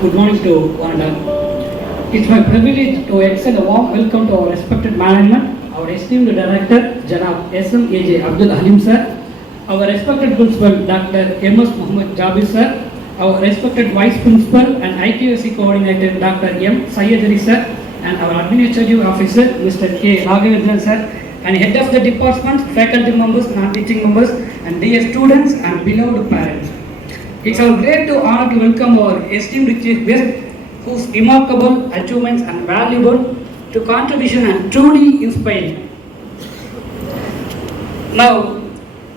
Good morning to one and all. It's my privilege to extend a warm welcome to our respected management, our esteemed director, Janab S.M. A.J. Abdul Halim sir, our respected principal, Dr. M.S. Muhammad Jabir sir, our respected vice principal and ITOC coordinator, Dr. M. Sayyadari sir, and our administrative officer, Mr. K. Raghavendran sir, and head of the department, faculty members, non-teaching members, and dear students and beloved parents. It's our great honor to welcome our esteemed chief guest, whose remarkable achievements and valuable to contribution and truly inspiring. Now,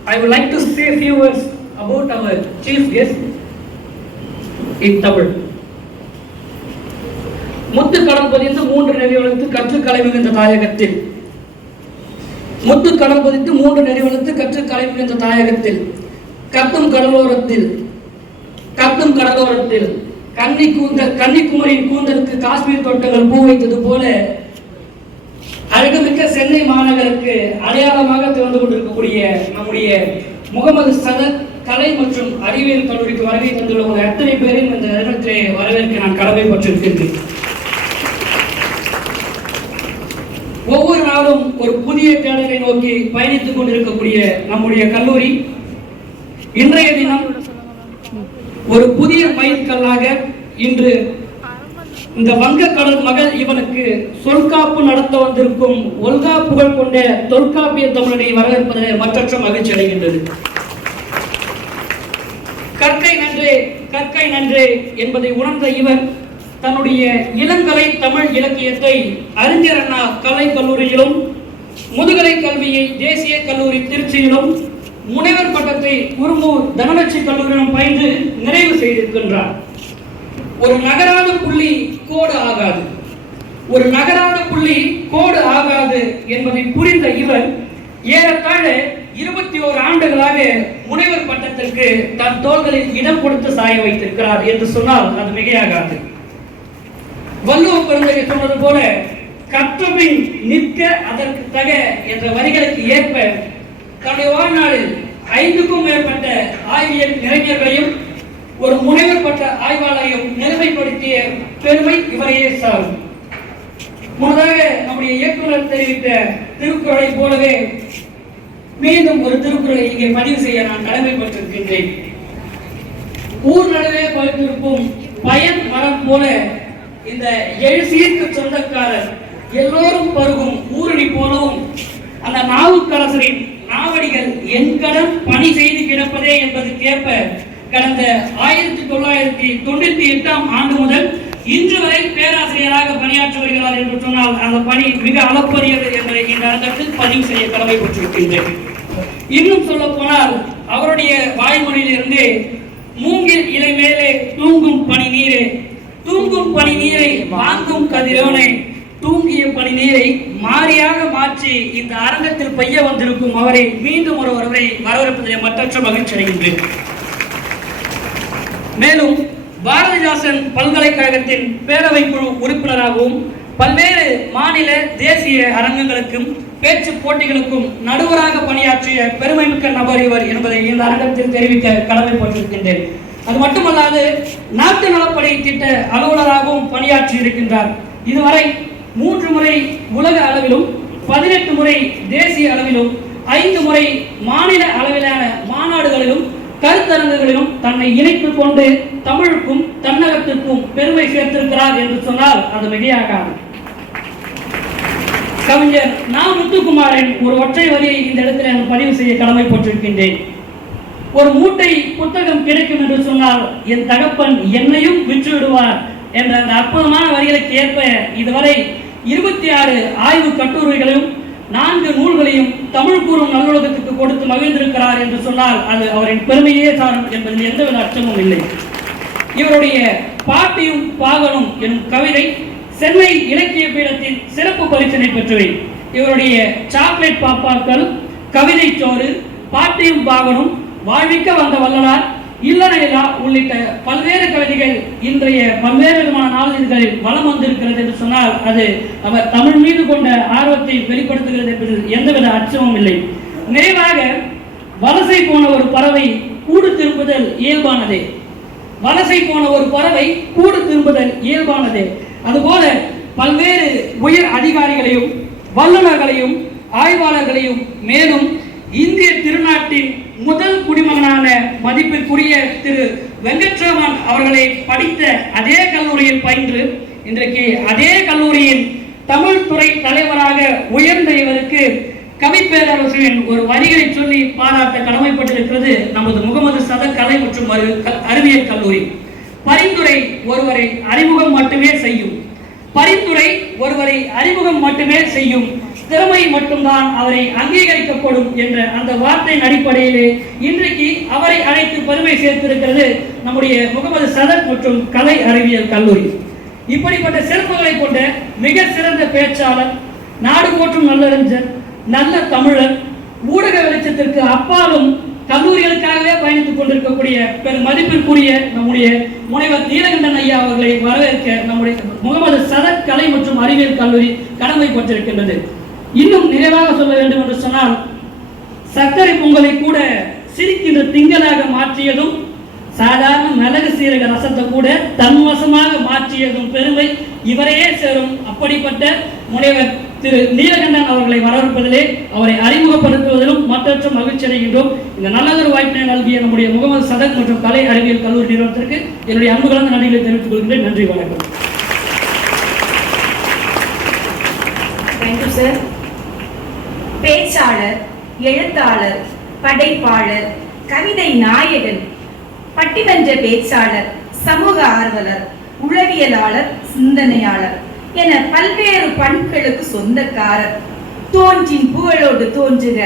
I would like to say a few words about our chief guest in Tamil. முத்து கடல் பதித்து மூன்று நெறிவளத்து கற்று கலை மிகுந்த தாயகத்தில் முத்து கடல் பதித்து மூன்று நெறிவளத்து கற்று கலை மிகுந்த தாயகத்தில் கத்தும் கடலோரத்தில் கன்னிக்குமரியின் கூந்தலுக்கு காஷ்மீர் தோட்டங்கள் பூ வைத்தது போல அழகுமிக்க சென்னை மாநகருக்கு அடையாளமாக திறந்து கொண்டிருக்கக்கூடிய நம்முடைய முகமது சதத் கலை மற்றும் அறிவியல் கல்லூரிக்கு வருகை தந்துள்ள ஒரு அத்தனை பேரையும் இந்த நேரத்திலே வரவேற்க நான் கடமைப்பட்டிருக்கின்றேன். ஒவ்வொரு நாளும் ஒரு புதிய தேடலை நோக்கி பயணித்துக் கொண்டிருக்கக்கூடிய நம்முடைய கல்லூரி இன்றைய தினம் ஒரு புதிய மைல்கல்லாக இன்று இந்த வங்கக்கடல் மகள் இவனுக்கு சொல்காப்பு நடத்த வந்திருக்கும் ஒல்கா புகழ் கொண்ட தொல்காப்பிய தமிழனை வரவேற்பதில் மற்றற்ற மகிழ்ச்சி அடைகின்றது. கற்கை நன்றே என்பதை உணர்ந்த இவர் தன்னுடைய இளங்கலை தமிழ் இலக்கியத்தை அறிஞர் அண்ணா கலை கல்லூரியிலும், முதுகலை கல்வியை தேசிய கல்லூரி திருச்சியிலும், முனைவர் பட்டத்தை குருமூர் தனலட்சுமி கல்லூரியிலும் பயின்று நிறைவு செய்திருக்கின்றார். ஒரு நகராத புள்ளி கோடு ஆகாது என்பதை புரிந்த இவர் ஏறத்தாழ 21 ஆண்டுகளாக முனைவர் பட்டத்திற்கு தன் தோள்களில் இடம் கொடுத்து சாய வைத்திருக்கிறார் என்று சொன்னால் அது மிகையாகாது. வள்ளுவ பெருந்தகை சொன்னது போல கற்றபின் நிற்க அதற்கு தக என்ற வரிகளுக்கு ஏற்ப தன்னுடைய வாழ்நாளில் 5க்கும் மேற்பட்ட ஆய்வியல் நிறைஞர்களையும் ஒரு முனைவர் பட்ட ஆய்வாளரையும் நிலைமைப்படுத்திய பெருமை இவரையே சாரும். முன்னதாக நம்முடைய இயக்குநர் தெரிவித்த திருக்குறளை போலவே மீண்டும் ஒரு திருக்குறளை இங்கே பதிவு செய்ய நான் கடமைப்பட்டிருக்கின்றேன். ஊர் நடுவே பழுத்திருக்கும் பயன் மரம் போல இந்த எழுசீர்க்கு சொந்தக்காரர் எல்லோரும் பருகும் ஊரணி போலவும் அந்த நாவுக்கரசரின் நாவடிகள் என் கடன் பணி செய்து கிடப்பதே என்பதற்கேற்ப கடந்த 1998ஆம் ஆண்டு முதல் இன்று வரை பேராசிரியராக பணியாற்றி வருகிறார் என்று சொன்னால் அந்த பணி மிக அளப்பரியது என்பதை இந்த அரங்கத்தில் பதிவு செய்ய கடமைப்பட்டிருக்கின்றேன். இன்னும் சொல்ல போனால் அவருடைய வாய்மொழியிலிருந்து மூங்கில் இலை மேலே தூங்கும் பனி நீரை வாங்கும் கதிரோனை தூங்கிய பனி நீரை மாறியாக மாற்றி இந்த அரங்கத்தில் பெய்ய வந்திருக்கும் அவரை மீண்டும் ஒருவரை வரவேற்பதில் மற்றற்ற மகிழ்ச்சி அடைகின்றேன். மேலும் பாரதிதாசன் பல்கலைக்கழகத்தின் பேரவை குழு உறுப்பினராகவும் பல்வேறு மாநில தேசிய அரங்கங்களுக்கும் பேச்சு போட்டிகளுக்கும் நடுவராக பணியாற்றிய பெருமைமிக்க நபர் இவர் என்பதை இந்த அரங்கத்தில் தெரிவிக்க கடமைப்பட்டிருக்கின்றேன். அது மட்டுமல்லாது நாட்டு நலப்படை திட்ட அலுவலராகவும் பணியாற்றி இருக்கின்றார். இதுவரை 3 முறை உலக அளவிலும் 18 முறை தேசிய அளவிலும் 5 முறை மாநில அளவிலான மாநாடுகளிலும் கருத்தரங்குகளிலும் தன்னை இணைத்துக் கொண்டு தமிழுக்கும் தன்னகத்திற்கும் பெருமை சேர்த்திருக்கிறார் என்று சொன்னால் அது மிகையாகாது. கவிஞர் நா. முத்துக்குமாரின் ஒரு ஒற்றை வரியை இந்த இடத்தில் நான் பதிவு செய்ய கடமைப்பட்டிருக்கின்றேன். ஒரு மூட்டை புத்தகம் கிடைக்கும் என்று சொன்னால் என் தகப்பன் என்னையும் விற்று விடுவார் என்ற அந்த அற்புதமான வரிகளுக்கு ஏற்ப இதுவரை 26 ஆய்வு கட்டுரைகளையும் 4 நூல்களையும் தமிழ் கூறும் நல்லுலகத்துக்கு கொடுத்து மகிழ்ந்திருக்கிறார் என்று சொன்னால் அது அவரின் பெருமையே சாரும் என்பதில் எந்தவித அச்சமும் இல்லை. இவருடைய பாட்டியும் பாகனும் எனும் கவிதை சென்னை இலக்கிய பீடத்தின் சிறப்பு பரிசினை பெற்றவை. இவருடைய சாக்லேட் பாப்பாக்கள், கவிதை சோறு, பாட்டியும் பாகனும், வாழ்விக்க வந்த வள்ளலார், இல்லனையிலா உள்ளிட்ட பல்வேறு கவிதைகள் இன்றைய பல்வேறு விதமான நாளிதழ்களில் வலம் வந்திருக்கிறது என்று சொன்னால் அது அவர் தமிழ் மீது கொண்ட ஆர்வத்தை வெளிப்படுத்துகிறது என்பதில் எந்தவித அச்சமும் இல்லை. நிறைவாக வலசை போன ஒரு பறவை கூடு திரும்புதல் இயல்பானதே. வலசை போன ஒரு பறவை கூடு திரும்புதல் இயல்பானது. அதுபோல பல்வேறு உயர் அதிகாரிகளையும் வல்லுநர்களையும் ஆய்வாளர்களையும் மேலும் இந்திய திருநாட்டின் முதல் குடிமகனான மதிப்பிற்குரிய திரு வெங்கட்ராமன் அவர்களை படித்த அதே கல்லூரியில் பயின்று இன்றைக்கு அதே கல்லூரியின் தமிழ் துறை தலைவராக உயர்ந்த இவருக்கு கவிப்பேரரசின் ஒரு வரிகளை சொல்லி பாராட்ட கடமைப்பட்டிருக்கிறது நமது முகமது சதக் கலை மற்றும் அறிவியல் கல்லூரி. பரிந்துரை ஒருவரை அறிமுகம் மட்டுமே செய்யும். பரிந்துரை ஒருவரை அறிமுகம் மட்டுமே செய்யும். திறமை மட்டும்தான் அவரை அங்கீகரிக்கப்படும் என்ற அந்த வார்த்தையின் அடிப்படையிலே இன்றைக்கு அவரை அழைத்து பெருமை சேர்த்திருக்கிறது நம்முடைய முகமது சதக் மற்றும் கலை அறிவியல் கல்லூரி. இப்படிப்பட்ட சிறப்புகளை கொண்ட மிக சிறந்த பேச்சாளர், நாடு போற்றும் நல்லறிஞர், நல்ல தமிழர், ஊடக வெளிச்சத்திற்கு அப்பாலும் கல்லூரிகளுக்காகவே பயணித்துக் கொண்டிருக்கக்கூடிய பெரும் மதிப்பிற்குரிய நம்முடைய முனைவர் நீலகண்டன் ஐயா அவர்களை வரவேற்க நம்முடைய முகமது சதக் கலை மற்றும் அறிவியல் கல்லூரி கடமைப்பட்டிருக்கின்றது. இன்னும் நிறைவாக சொல்ல வேண்டும் என்று சொன்னால், சர்க்கரை பொங்கலை கூட சிரிக்கின்ற திங்களாக மாற்றியதும், சாதாரண மிளகு சீரக ரசத்தை கூட தன்வசமாக மாற்றியதும் பெருமை இவரையே சேரும். அப்படிப்பட்ட முனைவர் திரு நீலகண்டன் அவர்களை வரவேற்பதிலே, அவரை அறிமுகப்படுத்துவதிலும் மற்றற்ற மகிழ்ச்சி அடைகின்றோம். இந்த நல்லதொரு வாய்ப்பினை நல்கிய நம்முடைய முகமது சதக் மற்றும் கலை அறிவியல் கல்லூரி நிறுவனத்திற்கு என்னுடைய அன்பு கலந்த நன்றிகளை தெரிவித்துக் கொள்கின்றேன். நன்றி, வணக்கம். Thank you sir. பேச்சாளர், எழுத்தாளர், படைப்பாளர், கவிதை நாயகன், பட்டிமன்ற பேச்சாளர், சமூக ஆர்வலர், உளவியலாளர், சிந்தனையாளர் என பல்வேறு பண்புகளுக்கு சொந்தக்காரர். தோன்றின் புகழோடு தோன்றுக,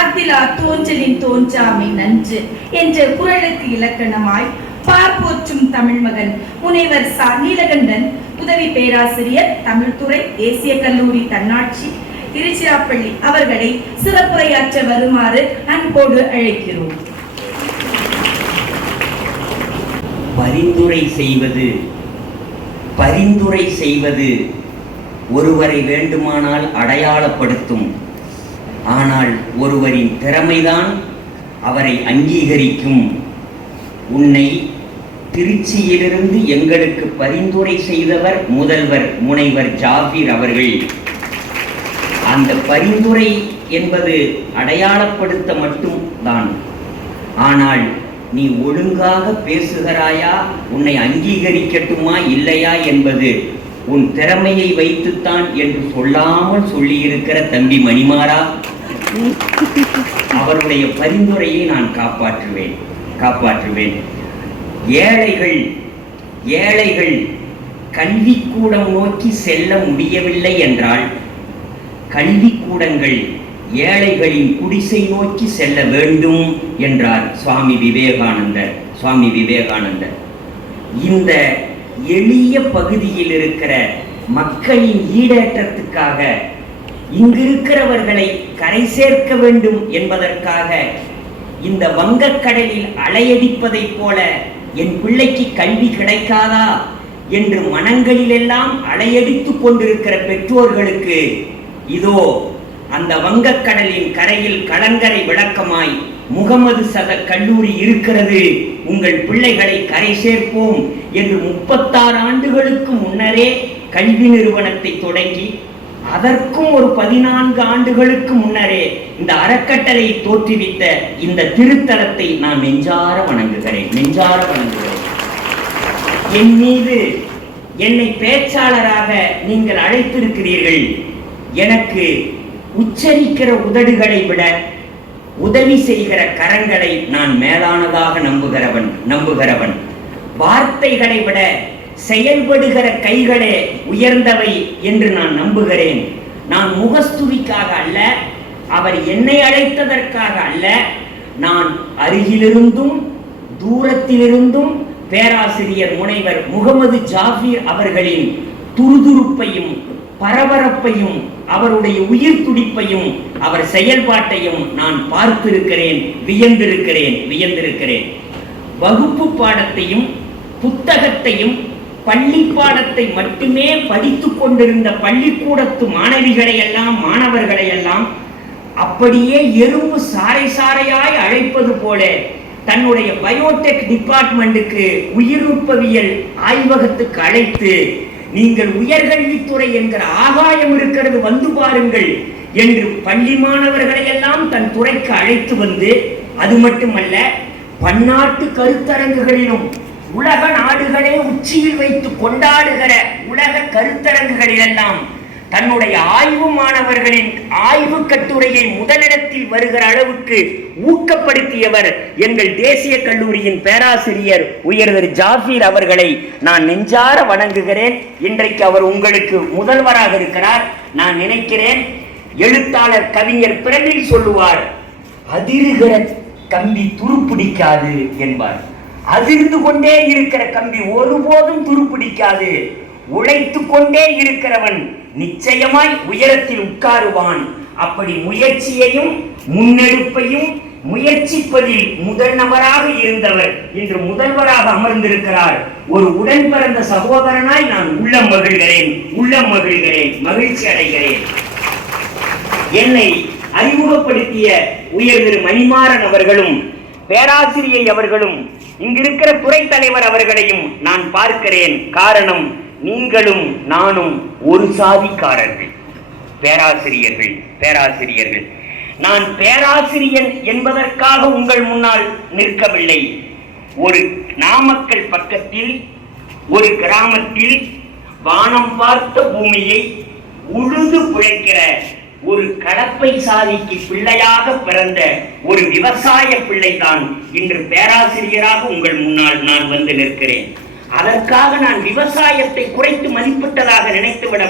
அத்திலா தோன்றலின் தோன்றாமை நன்று என்ற குறளுக்கு இலக்கணமாய் பார்ப்போற்றும் தமிழ் மகன் முனைவர் ச. நீலகண்டன், உதவி பேராசிரியர், தமிழ்துறை, தேசிய கல்லூரி தன்னாட்சி, திருச்சிராப்பள்ளி அவர்களை சிறப்புரையாற்ற வருமாறு அன்போடு அழைக்கிறோம். பரிந்துரை செய்வது ஒருவரை வேண்டுமானால் அடையாளப்படுத்தும். ஆனால் ஒருவரின் திறமைதான் அவரை அங்கீகரிக்கும். உன்னை திருச்சியிலிருந்து எங்களுக்கு பரிந்துரை செய்தவர் முதல்வர் முனைவர் ஜாபீர் அவர்கள். அந்த பரிந்துரை என்பது அடையாளப்படுத்த மட்டும் தான். ஆனால் நீ ஒழுங்காக பேசுகிறாயா, உன்னை அங்கீகரிக்கட்டுமா இல்லையா என்பது உன் திறமையை வைத்துத்தான் என்று சொல்லாமல் சொல்லியிருக்கிற தம்பி மணிமாறா, அவருடைய பரிந்துரையை நான் காப்பாற்றுவேன். ஏழைகள் கல்விக்கூடம் நோக்கி செல்ல முடியவில்லை என்றால், கல்விக்கூடங்கள் ஏழைகளின் குடிசை நோக்கி செல்ல வேண்டும் என்றார் சுவாமி விவேகானந்தர். இந்த எளிய பகுதியில் இருக்கிற மக்களின் ஈடேற்றத்துக்காக, இங்கிருக்கிறவர்களை கரை சேர்க்க வேண்டும் என்பதற்காக, இந்த வங்கக்கடலில் அலையடிப்பதைப் போல என் பிள்ளைக்கு கல்வி கிடைக்காதா என்று மனங்களிலெல்லாம் அலையடித்துக் கொண்டிருக்கிற பெற்றோர்களுக்கு இதோ அந்த வங்கக்கடலின் கரையில் கலங்கரை விளக்கமாய் முகமது சதக் கல்லூரி இருக்கிறது. உங்கள் பிள்ளைகளை கரை சேர்ப்போம் என்று 36 ஆண்டுகளுக்கு முன்னரே கல்வி நிறுவனத்தை தொடங்கி, அதற்கும் ஒரு 14 ஆண்டுகளுக்கு முன்னரே இந்த அறக்கட்டளை தோற்றுவித்த இந்த திருத்தலத்தை நான் நெஞ்சார வணங்குகிறேன். என் மீது என்னை பேச்சாளராக நீங்கள் அழைத்திருக்கிறீர்கள். எனக்கு உச்சரிக்கிற உதடுகளை விட உதவி செய்கிற கரங்களை நான் மேலானதாக நம்புகிறவன். வார்த்தைகளை விட செயல்படுகிற கைகளே உயர்ந்தவை என்று நான் நம்புகிறேன். நான் முகஸ்துதிக்காக அல்ல, அவர் என்னை அழைத்ததற்காக அல்ல, நான் அருகிலிருந்தும் தூரத்திலிருந்தும் பேராசிரியர் முனைவர் முகமது ஜாபீர் அவர்களின் துருதுருப்பையும் பரபரப்பையும் அவருடைய உயிர் துடிப்பையும் அவர் செயல்பாட்டையும் நான் பார்த்திருக்கிறேன், வியந்திருக்கிறேன். வகுப்பு பாடத்தையும் புத்தகத்தையும் பள்ளி பாடத்தை மட்டுமே படித்துக் கொண்டிருந்த பள்ளிக்கூடத்து மாணவர்களை எல்லாம் அப்படியே எறும்பு சாறை சாறையாய் அழைப்பது போல தன்னுடைய பயோடெக் டிபார்ட்மெண்ட்டுக்கு உயிர்நுட்பவியல் ஆய்வகத்துக்கு அழைத்து, நீங்கள் உயர்கல்வித்துறை என்கிற ஆகாயம் இருக்கிறது, வந்து பாருங்கள் என்று பள்ளி மாணவர்களை எல்லாம் தன் துறைக்கு அழைத்து வந்து, அது மட்டுமல்ல பன்னாட்டு கருத்தரங்குகளிலும் உலக நாடுகளே உச்சியில் வைத்து கொண்டாடுகிற உலக கருத்தரங்குகளிலெல்லாம் தன்னுடைய ஆய்வு மாணவர்களின் ஆய்வு கட்டுரையை முதலிடத்தில் வருகிற அளவுக்கு ஊக்கப்படுத்தியவர் எங்கள் தேசிய கல்லூரியின் பேராசிரியர் உயர் திரு ஜாஃபீர் அவர்களை நான் நெஞ்சார வணங்குகிறேன். இன்றைக்கு அவர் உங்களுக்கு முதல்வராக இருக்கிறார். நான் நினைக்கிறேன், எழுத்தாளர் கவிஞர் பிரமிழ் சொல்லுவார், அதிருகிற கம்பி துருப்பிடிக்காது என்பார். அதிர்ந்து கொண்டே இருக்கிற கம்பி ஒருபோதும் துருப்பிடிக்காது. உழைத்து கொண்டே இருக்கிறவன் நிச்சயமாய் உயரத்தில் உட்காருவான். அப்படி முயற்சியையும் முன்னெடுப்பையும் முயற்சிப்பதில் முதல் நபராக இருந்தவர் இன்று முதல்வராக அமர்ந்திருக்கிறார். ஒரு உடன் பிறந்த சகோதரனாய் நான் உள்ளம் மகிழ்கிறேன், மகிழ்ச்சி அடைகிறேன். என்னை அறிமுகப்படுத்திய உயர் திரு மணிமாறன் அவர்களும் பேராசிரியை அவர்களும் இங்கிருக்கிற துறை தலைவர் அவர்களையும் நான் பார்க்கிறேன். காரணம், நீங்களும் நானும் ஒரு சாதிக்காரர்கள், பேராசிரியர்கள். நான் பேராசிரியன் என்பதற்காக உங்கள் முன்னால் நிற்கவில்லை. ஒரு நாமக்கல் பக்கத்தில் ஒரு கிராமத்தில் வானம் பார்த்த பூமியை உழுது பிழைக்கிற ஒரு கலப்பை சாதிக்கு பிள்ளையாக பிறந்த ஒரு விவசாய பிள்ளைதான் இன்று பேராசிரியராக உங்கள் முன்னால் நான் வந்து நிற்கிறேன். அதற்காக நான் விவசாயத்தை குறைத்து மதிப்பிட்டதாக நினைத்துவிட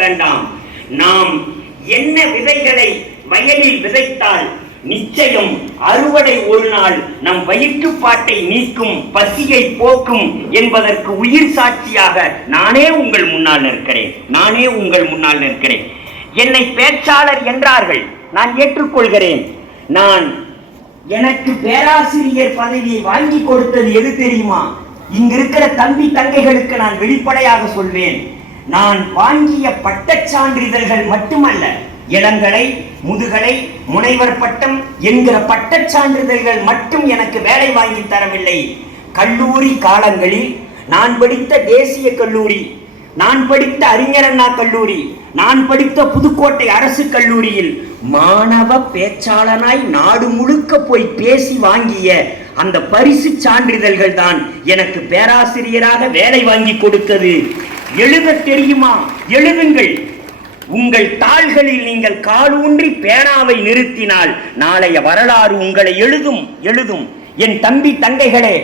வேண்டாம். நாம் என்ன விதைகளை வயலில் விதைத்தால் நிச்சயம் அறுவடை ஒரு நாள் நம் வயிற்றுப்பாட்டை நீக்கும், பசியை போக்கும் என்பதற்கு உயிர் சாட்சியாக நானே உங்கள் முன்னால் நிற்கிறேன். என்னை பேச்சாளர் என்றார்கள், நான் ஏற்றுக்கொள்கிறேன். எனக்கு பேராசிரியர் பதவியை வாங்கி கொடுத்தது எது தெரியுமா? இங்கிருக்கிற தம்பி தங்கைகளுக்கு நான் வெளிப்படையாக சொல்வேன், நான் வாங்கிய பட்டச் சான்றிதழ்கள் மட்டுமல்ல, இளங்கலை, முதுகலை, முனைவர் பட்டம் என்கிற பட்டச் சான்றிதழ்கள் மட்டும் எனக்கு வேலை வாங்கி தரவில்லை. கல்லூரி காலங்களில் நான் படித்த தேசிய கல்லூரி, நான் படித்த அறிஞர் அண்ணா கல்லூரி, நான் படித்த புதுக்கோட்டை அரசு கல்லூரியில் மாணவ பேச்சாளனாய் நாடு முழுக்க போய் பேசி வாங்கிய அந்த பரிசு சான்றிதழ்கள் தான் எனக்கு பேராசிரியராக வேலை வாங்கி கொடுத்தது. எழுத தெரியுமா? எழுதுங்கள். உங்கள் தாள்களில் நீங்கள் காலூன்றி பேனாவை நிறுத்தினால் நாளைய வரலாறு உங்களை எழுதும். என் தம்பி தங்கைகளே,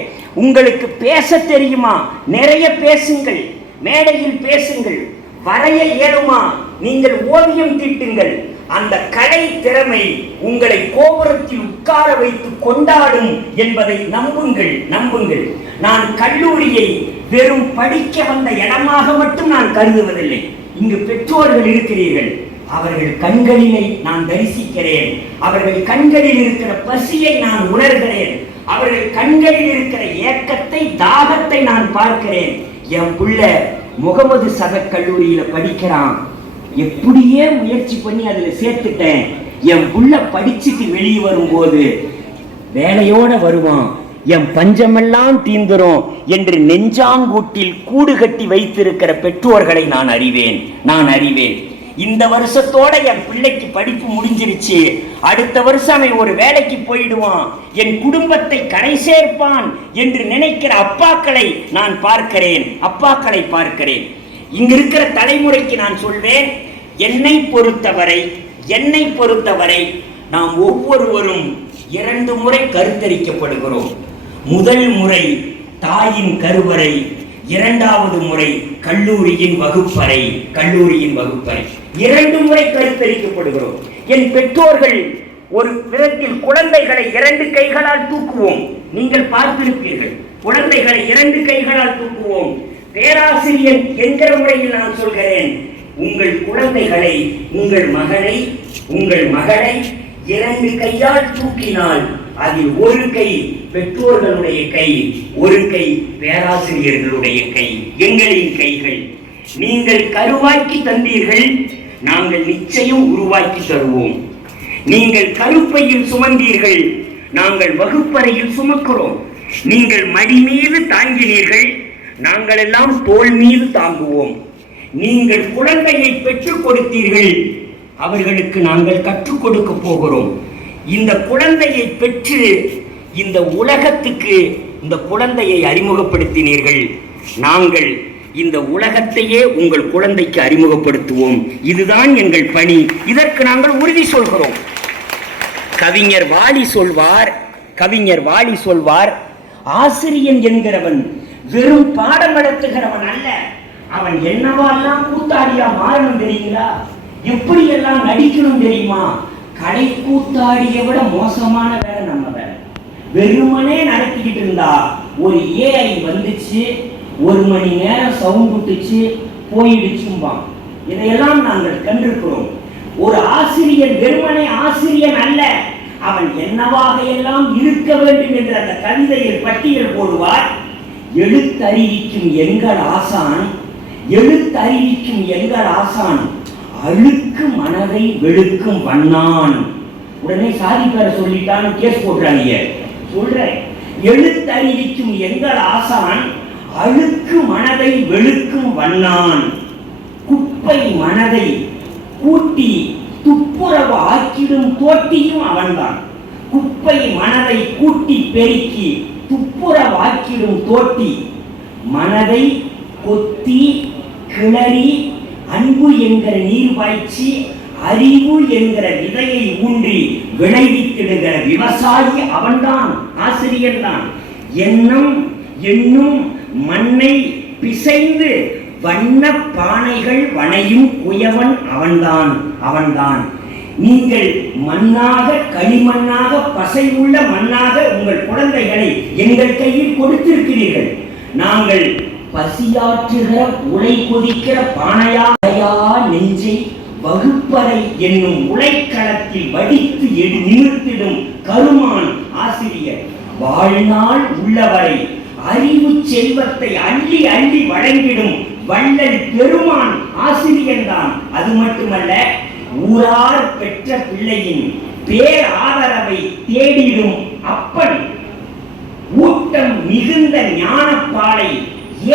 உங்களுக்கு பேச தெரியுமா? நிறைய பேசுங்கள், மேடையில் பேசுங்கள். வரைய இயலுமா? நீங்கள் ஓவியம் தீட்டுங்கள். அந்த கலை திறமை உங்களை கோபுரத்தில் உட்கார வைத்து கொண்டாடும் என்பதை நம்புங்கள். நான் கல்லூரியை வெறும் படிக்க வந்த இடமாக மட்டும் நான் கருதுவதில்லை. இங்கு பெற்றோர்கள் இருக்கிறீர்கள், அவர்கள் கண்களிலே நான் தரிசிக்கிறேன். அவர்கள் கண்களில் இருக்கிற பசியை நான் உணர்கிறேன். அவர்கள் கண்களில் இருக்கிற ஏக்கத்தை, தாகத்தை நான் பார்க்கிறேன். என் பிள்ளை முகமது சதக் கல்லூரியில படிக்கிறான், எப்படியே முயற்சி பண்ணி அதுல சேர்த்துட்டேன். என் புள்ள படிச்சுட்டு வெளியே வரும்போது வேலையோட வருவான், என் பஞ்சமெல்லாம் தீந்துரும் என்று நெஞ்சாங்கூட்டில் கூடு கட்டி வைத்திருக்கிற பெற்றோர்களை நான் அறிவேன். இந்த வருஷத்தோட என் பிள்ளைக்கு படிப்பு முடிஞ்சிருச்சு, அடுத்த வருஷம் அவன் ஒரு வேலைக்கு போயிடுவான், என் குடும்பத்தை கரை சேர்ப்பான் என்று நினைக்கிற அப்பாக்களை நான் பார்க்கிறேன். இங்க இருக்கிற தலைமுறைக்கு நான் சொல்வேன், என்னை பொறுத்தவரை நாம் ஒவ்வொருவரும் 2 முறை கருத்தரிக்கப்படுகிறோம். முதல் முறை தாயின் கருவறை, 2வது முறை கல்லூரியின் வகுப்பறை. 2 முறை கருத்தரிக்கப்படுகிறோம். என் பெற்றோர்கள் ஒரு விதத்தில் குழந்தைகளை 2 கைகளால் தூக்குவோம். நீங்கள் பார்த்திருப்பீர்கள், குழந்தைகளை 2 கைகளால் தூக்குவோம். பேராசிரியர் என்கிற முறையில் நான் சொல்கிறேன், உங்கள் குழந்தைகளை, உங்கள் மகளை 2 கையால் தூக்கினால் அதில் ஒரு கை பெற்றோர்களுடைய கை, ஒரு கை பேராசிரியர்களுடைய கை, எங்களின் கைகள். நீங்கள் கருவாக்கி தந்தீர்கள், நாங்கள் நிச்சயம் உருவாக்கி தருவோம். நீங்கள் கருப்பையில் சுமந்தீர்கள், நாங்கள் வகுப்பறையில் சுமக்கிறோம். நீங்கள் மடி மீது தாங்கினீர்கள், நாங்கள் எல்லாம் தோள் மீது தாங்குவோம். நீங்கள் குழந்தையை பெற்றுக் கொடுத்தீர்கள், அவர்களுக்கு நாங்கள் கற்றுக் கொடுக்க போகிறோம். இந்த குழந்தையை பெற்று இந்த உலகத்துக்கு இந்த குழந்தையை அறிமுகப்படுத்தினீர்கள், நாங்கள் இந்த உலகத்தையே உங்கள் குழந்தைக்கு அறிமுகப்படுத்துவோம். இதுதான் எங்கள் பணி. இதற்கு நாங்கள் உறுதி சொல்கிறோம். கவிஞர் வாலி சொல்வார், ஆசிரியன் என்கிறவன் வெறும் பாடம் நடத்துகிறவன் அல்ல, அவன் என்னவாலாம் கூத்தாடியா மாறணும் தெரியுங்களா, எப்படி எல்லாம் நடிக்கணும் தெரியுமா. கடை கூத்தாடியை விட மோசமான வேலை நம்ம வேலை. வெறுமனே நடத்திக்கிட்டு இருந்தா ஒரு ஏஐ வந்துச்சு, 1 மணி நேரம் சவுண்ட் விட்டுச்சு, போயிடுச்சும்பான். இதையெல்லாம் நாங்கள் கண்டிருக்கிறோம். ஒரு ஆசிரியன் வெறுமனே ஆசிரியன் அல்ல, அவன் என்னவாக எல்லாம் இருக்க வேண்டும் என்று அந்த கவிதையில் பட்டியல் போடுவார். எழுத்தறிவிக்கும் எங்கள் ஆசான் அழுக்கு மனதை வெளுக்கும் வண்ணான். உடனே சாதி பேர சொல்லிட்டான்னு கேஸ் போடுறாங்க. சொல்றேன், எழுத்தறிவிக்கும் எங்கள் ஆசான் அழுக்கு மனதை வெளுக்கும் வண்ணான். குப்பை மனதை கூட்டி துப்புரவு ஆக்கிடும் தோட்டியும் அவன்தான். குப்பை மனதை கூட்டி பெருக்கி துப்புரவு ஆக்கிடும் தோட்டி, மனதை கொத்தி கிளறி அன்பு என்கிற நீர் பாய்ச்சி அறிவு என்கிற விதையை ஊன்றி விளைவித்திடுகிற விவசாயி அவன்தான், ஆசிரியர் தான். என்னும் மண்ணை பிசைந்து வண்ண பானைகள் வனையும் குயவன் அவன்தான். நீங்கள் மண்ணாக, களிமண்ணாக, பசை உள்ள மண்ணாக உங்கள் குழந்தைகளை எங்கள் கையில் கொடுத்திருக்கிறீர்கள். நாங்கள் பசியாற்றுகிற உலை கொதிக்கிற பானையா நெஞ்சை வகுப்பறை என்னும் உலைக்களத்தில் வடித்து நிமிர்த்திடும் கருமான் ஆசிரியர். வாழ்நாள் உள்ளவரை அறிவு செல்வத்தை அள்ளி அள்ளி வழங்கிடும் வள்ளல் பெருமான் ஆசிரியர் தான். அது மட்டுமல்ல, ஊரார் பெற்ற பிள்ளையின் பேர் ஆதரவை தேடிடும் அப்பன், ஊட்டம் மிகுந்த ஞானப்பாலை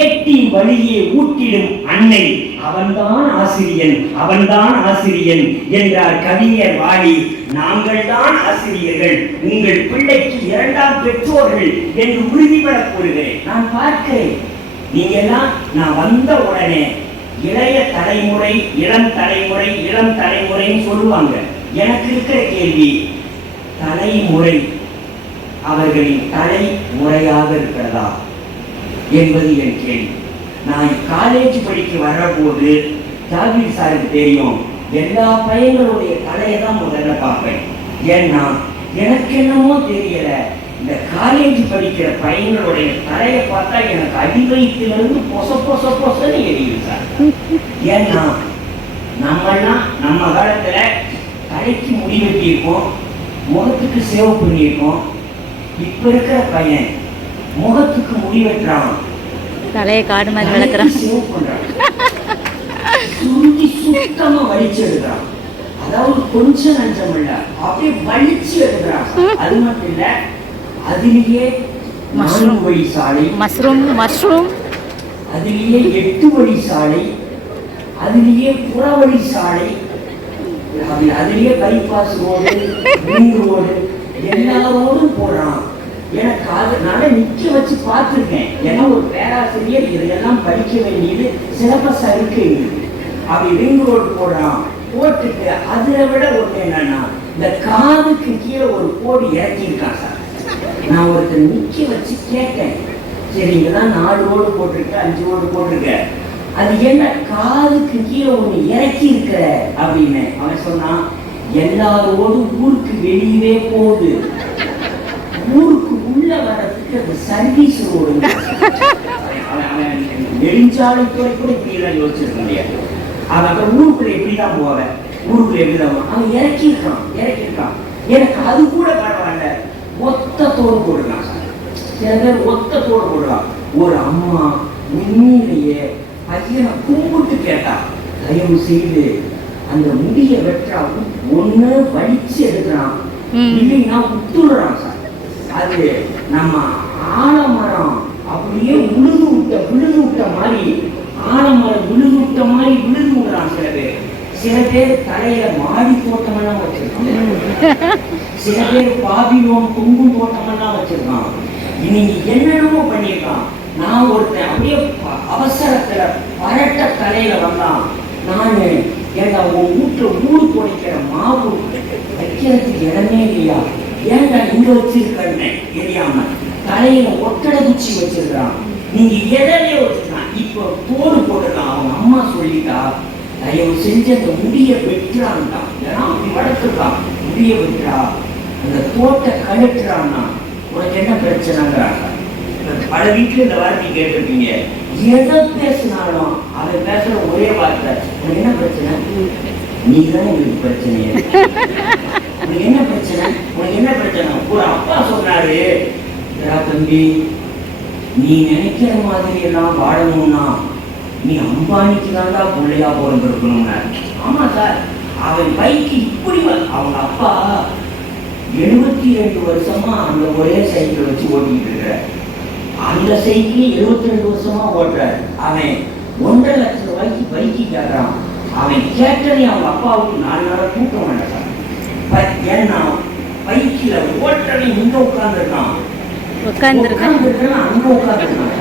ஏட்டின் வழியே ஊட்டிடும் அன்னை, அவன்தான் ஆசிரியன் என்றார் கவிஞர் வாலி. நாங்கள் தான் ஆசிரியர்கள், உங்கள் பிள்ளைக்கு 2ஆம் பெற்றோர்கள் என்று உறுதிபட கூறுகிறேன். நான் பார்க்கிறேன், நீங்கெல்லாம் நான் வந்த உடனே இளைய தலைமுறை, இளம் தலைமுறைன்னு சொல்லுவாங்க. எனக்கு இருக்கிற கேள்வி, தலைமுறை அவர்களின் தலைமுறையாக இருக்கிறதா என்பது என் கேள்வி. நான் காலேஜ் படிக்க வர்றபோது ஜாகிர் சாருக்கு தெரியும், எல்லா பையன்களுடைய தலையை தான் முதல்ல பார்ப்பேன். ஏன்னா எனக்கு என்னமோ தெரியல, இந்த காலேஜ் படிக்கிற பையன்களுடைய தலையை பார்த்தா எனக்கு அடிவயிற்றிலிருந்து பொசன்னு எரியுது சார். ஏன்னா நம்மெல்லாம் நம்ம காலத்துல தலைக்கு முடி வெட்டியிருக்கோம், முகத்துக்கு சேவ் பண்ணியிருக்கோம். இப்ப இருக்கிற பையன் முகத்துக்கு முடி வெட்டுறான், தலையை காடு மாதிரி வளர்க்குறான், சேவ் பண்றான், சுருட்டி சுத்தமா வலிச்சு எடுக்கிறான். அதாவது கொஞ்சம் நஞ்சம் இல்ல, அப்படியே வலிச்சு எடுக்கிறான். அது மட்டும் இல்ல, அதிலேயே 4 வழி சாலை, மஷ்ரூம், அதிலேயே 8 வழி சாலை, அதிலேயே புறவழி சாலை, அதிலேயே பைபாஸ் ரோடு, ரிங் ரோடு, எல்லா ரோடும் போடுறான். எனக்கு அதனால நிக்க வச்சு பார்த்துருக்கேன். ஏன்னா ஒரு பேராசிரியர் இதெல்லாம் படிக்க வேண்டியது சிலபஸ் இருக்கு. அப்படி ரிங் ரோடு போடுறான், போட்டுட்டு அதுல விட ஒண்ணு என்னன்னா, இந்த காதுக்கு கீழே ஒரு கோடு இறக்கியிருக்கான் சார். நான் ஒருத்தர் நிக்க வச்சு கேட்டேன், சரி இங்கதான் 4 ரோடு போட்டிருக்க, 5 ரோடு போட்டிருக்க, அது என்ன காதுக்கு கீழே ஒண்ணு இறக்கி இருக்கிற அப்படின்னு. அவன் சொன்னான், எல்லா ரோடும் ஊருக்கு வெளியவே போகுது, ஊருக்கு உள்ள வர்றதுக்கு அது சர்வீஸ் ரோடு. நெடுஞ்சாலைத்துறை கூட இப்படிதான் யோசிச்சிருக்க முடியாது. அவன் ஊருக்குள்ள எப்படிதான் போவேன், ஊருக்குள்ள எப்படிதான் அவன் இறக்கியிருக்கான். எனக்கு அது கூட பரவாயில்ல, ஒத்தத்தோடு போடுறான். சில பேர் ஒத்தத்தோடு போடுறான். ஒரு அம்மா உண்மையிலேயே பையனை கும்பிட்டு கேட்டா, தயவு செய்து அந்த முடிய வெட்டா ஒண்ணு வலிச்சு எடுக்கிறான், இல்லைன்னா உத்துடுறான் சார். அது நம்ம ஆலமரம் அப்படியே விழுது விட்ட மாதிரி ஆலமரம் விழுது விட்ட மாதிரி விழுது விடுறான் சில பேர் தலையில மாடி தோட்டமெல்லாம் வச்சிருக்காங்க, சில பேர் பாபிலோன் குங்கும் தோட்டமெல்லாம் வச்சிருக்கான். இன்னைக்கு என்னென்னமோ பண்ணிருக்கான். நான் ஒருத்தன் அப்படியே அவசரத்துல பரட்ட தலையில வந்தான். நான் ஏண்டா உன் வீட்டுல ஊடு குறைக்கிற மாவு வைக்கிறதுக்கு இடமே இல்லையா, ஏன்டா இங்க வச்சிருக்கன்னு தெரியாம தலையில ஒட்டடை குச்சி வச்சிருக்கான். நீங்க எதையோ வச்சிருக்கான். இப்ப தோடு போட்டுருக்கான். அவங்க அம்மா சொல்லிட்டா தயவு செஞ்சு அந்த முடிய வெட்டுறான்டான். ஏன்னா அப்படி வளர்த்துருக்கான். முடிய வெட்டுறா, அந்த தோட்டை கழட்டுறான்னா உனக்கு என்ன பிரச்சனைங்கிறாங்க. பல வீட்டுல இந்த வார்த்தை கேட்டிருப்பீங்க. எதை பேசினாலும் அதை பேசுற ஒரே வார்த்தை, உனக்கு என்ன பிரச்சனை, நீ தான் எங்களுக்கு பிரச்சனையே, உனக்கு என்ன பிரச்சனை, உனக்கு என்ன பிரச்சனை. ஒரு அப்பா சொன்னாரு, தம்பி நீ நினைக்கிற மாதிரி எல்லாம் வாழணும்னா நீ அம்பானிக்கு தான்டா பிள்ளையா பிறந்திருக்கணும்னா. ஆமா சார், அவன் பைக்கு இப்படி அவங்க அப்பா 72 வருஷமா அந்த ஒரே சைக்கிள் வச்சு ஓட்டிக்கிட்டு இருக்கிற, அந்த சைக்கிள் 72 வருஷமா ஓட்டுறாரு. அவன் 1.5 லட்சம் ரூபாய்க்கு பைக்கு கேட்கறான். அவன் கேட்டதை அவங்க அப்பாவுக்கு 4 நாளா கூட்ட மாட்டான். ஏன்னா பைக்கில் ஓட்டுறதை இங்க உட்கார்ந்துருக்கான், அங்க உட்கார்ந்துருக்கான்.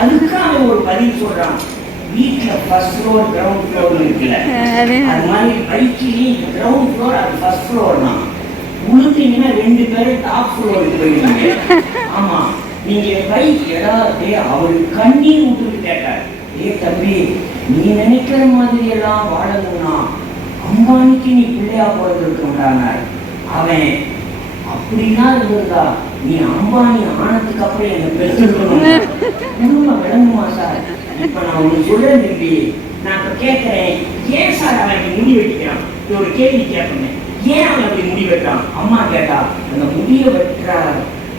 அதுக்கு அவன் ஒரு பதில் சொல்றான். வீட்டுல ஃபர்ஸ்ட் ஃப்ளோர் கிரவுண்ட் ஃப்ளோர் இருக்குல்ல, அது மாதிரி பைக்கிலையும் கிரவுண்ட் ஃப்ளோர் அது ஃபர்ஸ்ட் ஃப்ளோர் தான். உளுத்தீங்கன்னா 2 பேரும் டாப் ஃப்ளோருக்கு போயிருக்காங்க. ஆமா, நீங்க பைக் ஏதாவது அவரு கண்ணீர் விட்டுட்டு கேட்டார், தம்பி நீ நினைக்கிற மாதிரி எல்லாம் வாழணும்னா அம்பானிக்கு நீ பிள்ளையா பிறந்திருக்கோம்டாங்க. அவன் அப்படின்னா இருந்தா நீ அம்பானி ஆனதுக்கு அப்புறம் என்ன பெற்றிருக்கணும். உண்மை விளங்குமா சார்? இப்ப நான் ஒண்ணு சொல்றேன் தம்பி, நான் இப்ப கேட்கிறேன், ஏன் சார் அவன் அப்படி முடி வெட்டிக்கிறான்? இது ஒரு கேள்வி கேட்பேன். ஏன் அவன் அப்படி முடி வெட்டான்? அம்மா கேட்டா, அந்த முடிய வெட்டுறா,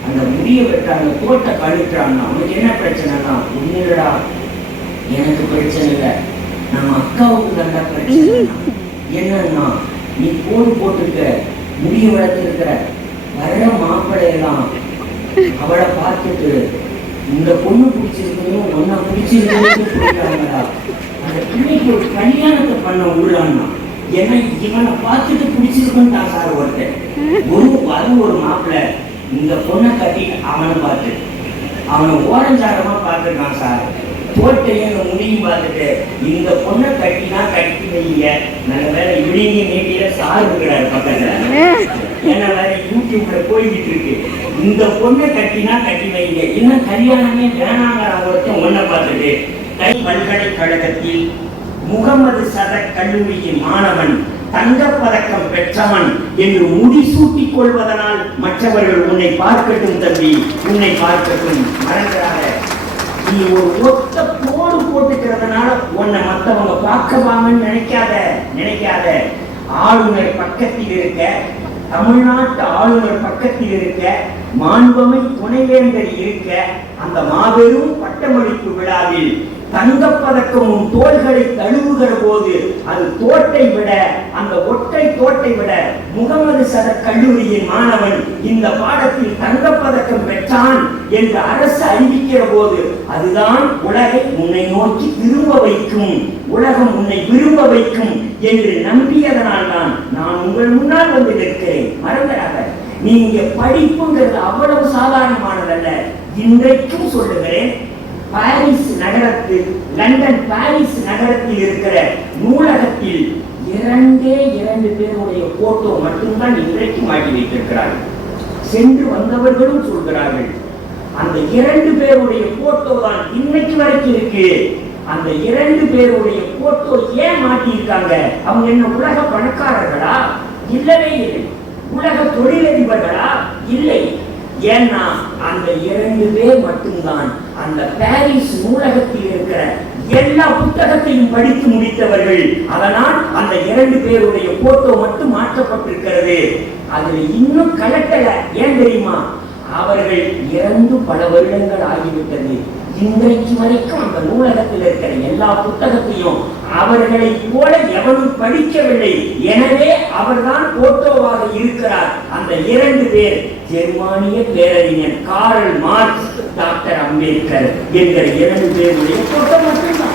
அந்த தோட்டை கழுட்டுறான்னா அவனுக்கு என்ன பிரச்சனைனா, ஒண்ணுடா எனக்கு பிரச்சனை இல்லை, நம்ம அக்காவுக்கு நல்ல பிரச்சனை. என்னன்னா நீ கோடு போட்டிருக்க, முடிய வளர்த்துருக்கிற, வர்ற மாப்பிள்ளையெல்லாம் அவளை பார்த்துட்டு இந்த பொண்ணு பிடிச்சிருக்கணும் ஒன்னா பிடிச்சிருக்கா, அந்த பிள்ளைக்கு ஒரு கல்யாணத்தை பண்ண உள்ளான்னா. ஏன்னா இவனை பார்த்துட்டு பிடிச்சிருக்குன்னு தான் சார் ஒருத்தன் ஒரு மாப்பிள்ளை இந்த பொண்ணை கட்டி அவனை பார்த்து அவனை ஓரஞ்சாரமா பார்த்துருக்கான் சார். தோட்டையும் அந்த முடியும் பார்த்துட்டு இந்த பொண்ணை கட்டினா கட்டி வைங்க, நல்ல வேலை இவனைங்க நீட்டியில சார் இருக்கிறாரு பக்கத்துல, ஏன்னா வேற யூடியூப்ல போய்கிட்டு இருக்கு. இந்த பொண்ணை கட்டினா கட்டி வைங்க, இன்னும் கல்யாணமே வேணாங்கிற ஒருத்தன் ஒன்றை பார்த்துட்டு பல்கலைக்கழகத்தில் முகமது சதக் கல்லூரியின் மாணவன் தங்கப்பதக்கம் பெற்றவன் என்று முடிசூட்டிக் கொள்வதனால் மற்றவர்கள் உன்னை பார்க்கட்டும் தம்பி, உன்னை பார்க்கட்டும். மறந்துடாத, நீ ஒரு ஒத்த போடு போட்டுக்கிறதுனால உன்னை மற்றவங்க பார்க்கவாங்கன்னு நினைக்காத. ஆளுநர் பக்கத்தில் இருக்க, தமிழ்நாட்டு ஆளுநர் பக்கத்தில் இருக்க, மாண்பமை துணைவேந்தர் இருக்க, அந்த மாபெரும் பட்டமளிப்பு விழாவில் தங்கப்பதக்கம் உன் தோள்களை தழுவுகிற போது அது தோட்டை விட, அந்த ஒற்றை தோட்டை விட முகமது சதக் கல்லூரியின் மாணவன் இந்த பாடத்தில் தங்கப்பதக்கம் பெற்றான் என்று அரசு அறிவிக்கிற போது அதுதான் உலகை உன்னை நோக்கி திரும்ப வைக்கும், உலகம் உன்னை விரும்ப வைக்கும் என்று நம்பியதனால் தான் நான் உங்கள் முன்னால் வந்து நிற்கிறேன். மறந்துடாத, நீங்க படிப்புங்கிறது அவ்வளவு சாதாரணமானதல்ல. இன்றைக்கும் சொல்லுகிறேன், பாரிஸ் நகரத்தில், லண்டன் பாரிஸ் நகரத்தில் இருக்கிற நூலகத்தில் 2 பேருடைய போட்டோ மட்டும்தான் இன்றைக்கு மாட்டி வைத்திருக்கிறார்கள். சென்று வந்தவர்களும் சொல்கிறார்கள், அந்த 2 பேருடைய போட்டோ தான் இன்னைக்கு வரைக்கும் இருக்கு. அந்த 2 பேருடைய போட்டோ ஏன் மாட்டியிருக்காங்க? அவங்க என்ன உலக பணக்காரர்களா? இல்லவே இல்லை. உலக தொழிலதிபர்களா? இல்லை. ஏன்னா அந்த 2 பேர் மட்டும்தான் அந்த பாரிஸ் நூலகத்தில் இருக்கிற எல்லா புத்தகத்தையும் படித்து முடித்தவர்கள். அதனால் அந்த 2 பேருடைய போட்டோ மட்டும் மாற்றப்பட்டிருக்கிறது. அதுல இன்னும் கலட்டல. ஏன் தெரியுமா? அவர்கள் இறந்து பல வருடங்கள் ஆகிவிட்டது. இன்றைக்கு வரைக்கும் அந்த நூலகத்தில் இருக்கிற எல்லா புத்தகத்தையும் அவர்களை போல எவனும் படிக்கவில்லை. எனவே அவர்தான் போட்டோவாக இருக்கிறார். அந்த 2 பேர் ஜெர்மானிய பேரறிஞர் காரல் மார்க்ஸ், டாக்டர் அம்பேத்கர் என்கிற 2 பேருடைய போட்டோ மட்டும்தான்.